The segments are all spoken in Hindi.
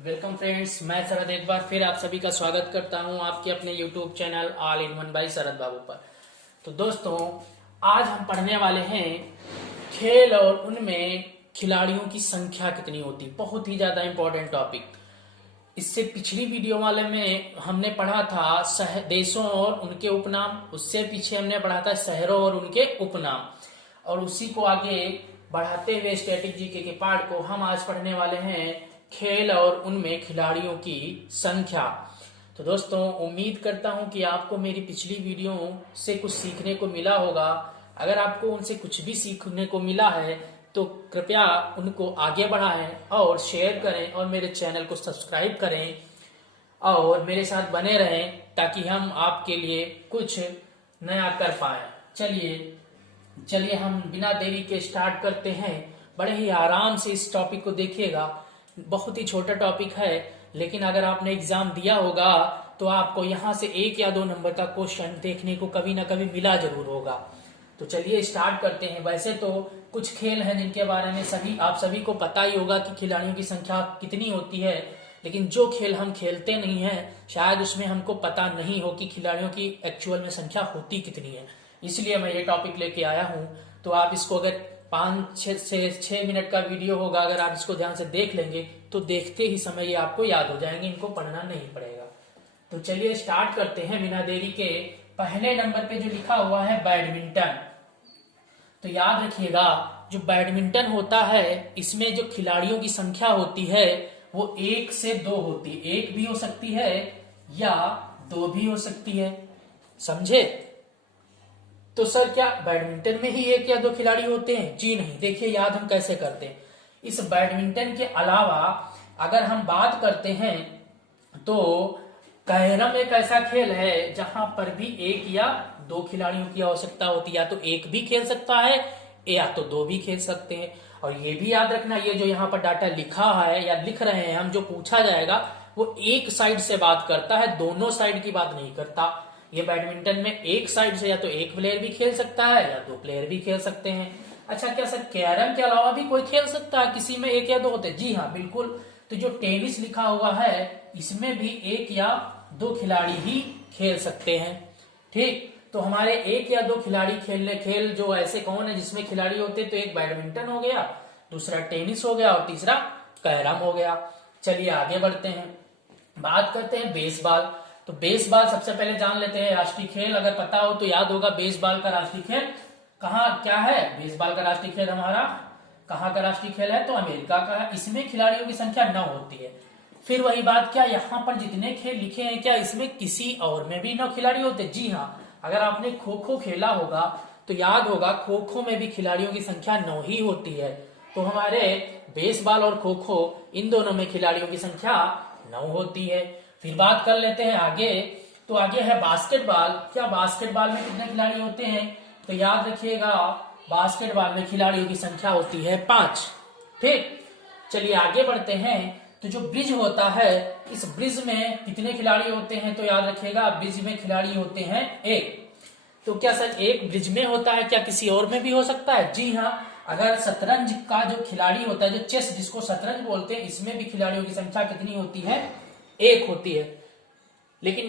वेलकम फ्रेंड्स, मैं शरद एक बार फिर आप सभी का स्वागत करता हूं आपके अपने YouTube channel all in one by Sharad Babu पर। तो दोस्तों, आज हम पढ़ने वाले हैं खेल और उनमें खिलाड़ियों की संख्या कितनी होती। बहुत ही ज्यादा इंपॉर्टेंट टॉपिक। इससे पिछली वीडियो वाले में हमने पढ़ा था देशों और उनके उपनाम, उससे पीछे हमने पढ़ा था शहरों और उनके उपनाम, और उसी को आगे बढ़ाते हुए स्टैटिक जीके के पार्ट को हम आज पढ़ने वाले हैं खेल और उनमें खिलाड़ियों की संख्या। तो दोस्तों, उम्मीद करता हूं कि आपको मेरी पिछली वीडियो से कुछ सीखने को मिला होगा। अगर आपको उनसे कुछ भी सीखने को मिला है तो कृपया उनको आगे बढ़ाएं और शेयर करें और मेरे चैनल को सब्सक्राइब करें और मेरे साथ बने रहें ताकि हम आपके लिए कुछ नया कर पाए। चलिए हम बिना देरी के स्टार्ट करते हैं। बड़े ही आराम से इस टॉपिक को देखिएगा। बहुत ही छोटा टॉपिक है, लेकिन अगर आपने एग्जाम दिया होगा तो आपको यहाँ से 1 या 2 नंबर का क्वेश्चन देखने को कभी ना कभी मिला जरूर होगा। तो चलिए स्टार्ट करते हैं। वैसे तो कुछ खेल हैं जिनके बारे में आप सभी को पता ही होगा कि खिलाड़ियों की संख्या कितनी होती है, लेकिन जो खेल हम खेलते नहीं है शायद उसमें हमको पता नहीं हो कि खिलाड़ियों की एक्चुअल में संख्या होती कितनी है। इसलिए मैं ये टॉपिक लेके आया हूँ। तो आप इसको अगर 5 से 6 मिनट का वीडियो होगा, अगर आप इसको ध्यान से देख लेंगे तो देखते ही समय ये आपको याद हो जाएंगे, इनको पढ़ना नहीं पड़ेगा। तो चलिए स्टार्ट करते हैं बिना देरी के। पहले नंबर पे जो लिखा हुआ है बैडमिंटन। तो याद रखिएगा, जो बैडमिंटन होता है इसमें जो खिलाड़ियों की संख्या होती है वो 1 से 2 होती है। 1 भी हो सकती है या 2 भी हो सकती है, समझे? तो सर क्या बैडमिंटन में ही 1 या 2 खिलाड़ी होते हैं? जी नहीं। देखिए याद हम कैसे करते हैं। इस बैडमिंटन के अलावा अगर हम बात करते हैं तो कैरम एक ऐसा खेल है जहां पर भी 1 या 2 खिलाड़ियों की आवश्यकता होती है। या तो 1 भी खेल सकता है या तो 2 भी खेल सकते हैं। और ये भी याद रखना, ये जो यहाँ पर डाटा लिखा है या लिख रहे हैं हम, जो पूछा जाएगा वो एक साइड से बात करता है, दोनों साइड की बात नहीं करता। ये बैडमिंटन में एक साइड से या तो 1 प्लेयर भी खेल सकता है या 2 प्लेयर भी खेल सकते हैं। अच्छा, क्या सर कैरम के अलावा भी कोई खेल सकता है? किसी में 1 या 2 होते हैं? जी हाँ, बिल्कुल। तो जो टेनिस लिखा हुआ है इसमें भी 1 या 2 खिलाड़ी ही खेल सकते हैं। ठीक, तो हमारे 1 या 2 खिलाड़ी खेल जो ऐसे कौन है जिसमें खिलाड़ी होते हैं? तो एक बैडमिंटन हो गया, दूसरा टेनिस हो गया और तीसरा कैरम हो गया। चलिए आगे बढ़ते हैं, बात करते हैं बेसबॉल। तो बेसबॉल सबसे पहले जान लेते हैं राष्ट्रीय खेल। अगर पता हो तो याद होगा बेसबॉल का राष्ट्रीय खेल क्या है? बेसबॉल का राष्ट्रीय खेल हमारा कहाँ का राष्ट्रीय खेल है? तो अमेरिका का है। इसमें खिलाड़ियों की संख्या 9 होती है। फिर वही बात, क्या यहाँ पर जितने खेल लिखे हैं क्या इसमें किसी और में भी 9 खिलाड़ी होते? जी हाँ। अगर आपने खो खो खेला होगा तो याद होगा खो खो में भी खिलाड़ियों की संख्या 9 ही होती है। तो हमारे बेसबॉल और खो खो इन दोनों में खिलाड़ियों की संख्या 9 होती है। फिर बात कर लेते हैं आगे। तो आगे है बास्केटबॉल। क्या बास्केटबॉल में कितने खिलाड़ी होते हैं? तो याद रखिएगा, बास्केटबॉल में खिलाड़ियों की संख्या होती है 5। ठीक, चलिए आगे बढ़ते हैं। तो जो ब्रिज होता है, इस ब्रिज में कितने खिलाड़ी होते हैं? तो याद रखिएगा, ब्रिज में खिलाड़ी होते हैं 1। तो क्या सर 1 ब्रिज में होता है, क्या किसी और में भी हो सकता है? जी हाँ। अगर शतरंज का जो खिलाड़ी होता है, जो चेस जिसको शतरंज बोलते हैं, इसमें भी खिलाड़ियों की संख्या कितनी होती है? 1 होती है। लेकिन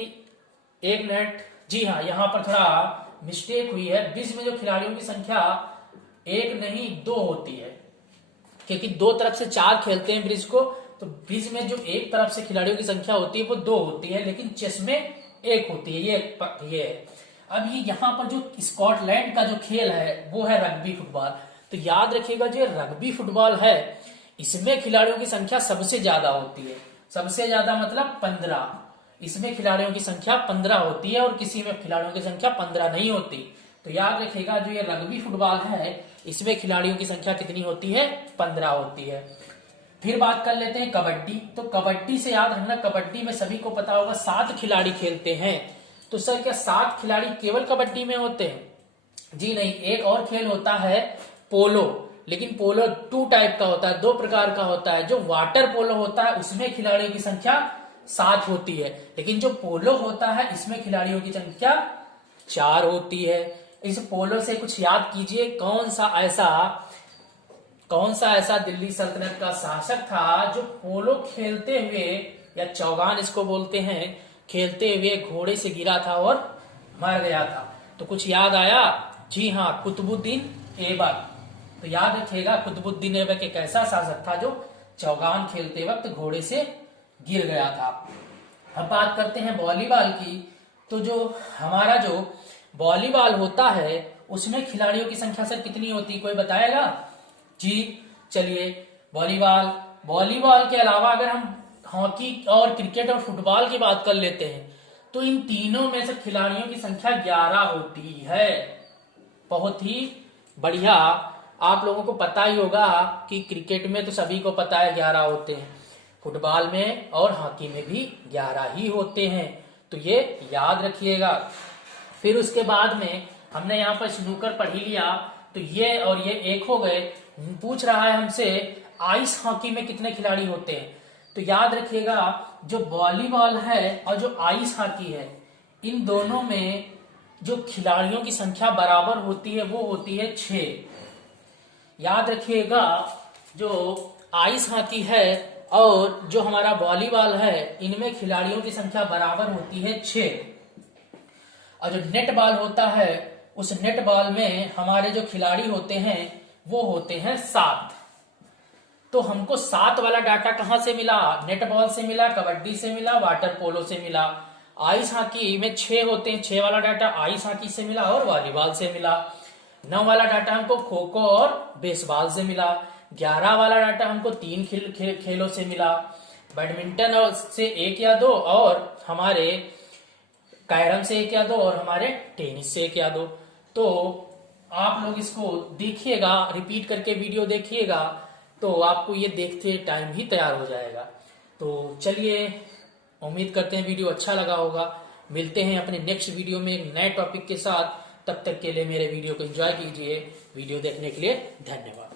1 मिनट, जी हाँ, यहाँ पर थोड़ा मिस्टेक हुई है। ब्रिज में जो खिलाड़ियों की संख्या 1 नहीं 2 होती है, क्योंकि 2 तरफ से 4 खेलते हैं ब्रिज को। तो ब्रिज में जो एक तरफ से खिलाड़ियों की संख्या होती है वो 2 होती है, लेकिन चेस में 1 होती है। ये है। अब ये यहाँ पर जो स्कॉटलैंड का जो खेल है वो है रग्बी फुटबॉल। तो याद रखिएगा, जो रग्बी फुटबॉल है इसमें खिलाड़ियों की संख्या सबसे ज्यादा होती है। सबसे ज्यादा मतलब 15। इसमें खिलाड़ियों की संख्या 15 होती है और किसी में खिलाड़ियों की संख्या 15 नहीं होती। तो याद रखिएगा, जो ये रग्बी फुटबॉल है इसमें खिलाड़ियों की संख्या कितनी होती है? 15 होती है। फिर बात कर लेते हैं कबड्डी। तो कबड्डी से याद रखना, कबड्डी में सभी को पता होगा 7 खिलाड़ी खेलते हैं। तो सर क्या 7 खिलाड़ी केवल कबड्डी में होते हैं? जी नहीं। एक और खेल होता है पोलो, लेकिन पोलो 2 टाइप का होता है, 2 प्रकार का होता है। जो वाटर पोलो होता है उसमें खिलाड़ियों की संख्या 7 होती है, लेकिन जो पोलो होता है इसमें खिलाड़ियों की संख्या 4 होती है। इस पोलो से कुछ याद कीजिए, कौन सा ऐसा दिल्ली सल्तनत का शासक था जो पोलो खेलते हुए, या चौगान इसको बोलते हैं, खेलते हुए घोड़े से गिरा था और मर गया था? तो कुछ याद आया? जी हाँ, कुतुबुद्दीन ऐबक। तो याद रखिएगा, कुतुबुद्दीन ऐबक एक ऐसा शासक था जो चौगान खेलते वक्त घोड़े से गिर गया था। अब बात करते हैं वॉलीबॉल की। तो जो हमारा जो वॉलीबॉल होता है उसमें खिलाड़ियों की संख्या सर कितनी होती है, कोई बताएगा? जी चलिए, वॉलीबॉल के अलावा अगर हम हॉकी और क्रिकेट और फुटबॉल की बात कर लेते हैं तो इन तीनों में से खिलाड़ियों की संख्या 11 होती है। बहुत ही बढ़िया। आप लोगों को पता ही होगा कि क्रिकेट में तो सभी को पता है 11 होते हैं, फुटबॉल में और हॉकी में भी 11 ही होते हैं, तो ये याद रखिएगा। फिर उसके बाद में हमने यहाँ पर स्नूकर पढ़ ही लिया, तो ये और ये एक हो गए। पूछ रहा है हमसे आइस हॉकी में कितने खिलाड़ी होते हैं, तो याद रखिएगा जो वॉलीबॉल है और जो आइस हॉकी है इन दोनों में जो खिलाड़ियों की संख्या बराबर होती है वो होती है 6। याद रखिएगा, जो आइस हॉकी है और जो हमारा वॉलीबॉल है इनमें खिलाड़ियों की संख्या बराबर होती है 6, और जो नेट बॉल होता है उस नेट बॉल में हमारे जो खिलाड़ी होते हैं वो होते हैं 7। तो हमको 7 वाला डाटा कहां से मिला? नेट बॉल से मिला, कबड्डी से मिला, वाटर पोलो से मिला। आइस हॉकी में 6 होते हैं, 6 वाला डाटा आइस हॉकी से मिला और वॉलीबॉल से मिला। 9 वाला डाटा हमको खो खो और बेसबॉल से मिला। 11 वाला डाटा हमको 3 खेलों से मिला, बैडमिंटन से 1 या 2, और हमारे कैरम से 1 या 2, और हमारे टेनिस से 1 या 2। तो आप लोग इसको देखिएगा, रिपीट करके वीडियो देखिएगा, तो आपको ये देखते टाइम ही तैयार हो जाएगा। तो चलिए, उम्मीद करते हैं वीडियो अच्छा लगा होगा। मिलते हैं अपने नेक्स्ट वीडियो में एक नए टॉपिक के साथ। तब तक के लिए मेरे वीडियो को एंजॉय कीजिए। वीडियो देखने के लिए धन्यवाद।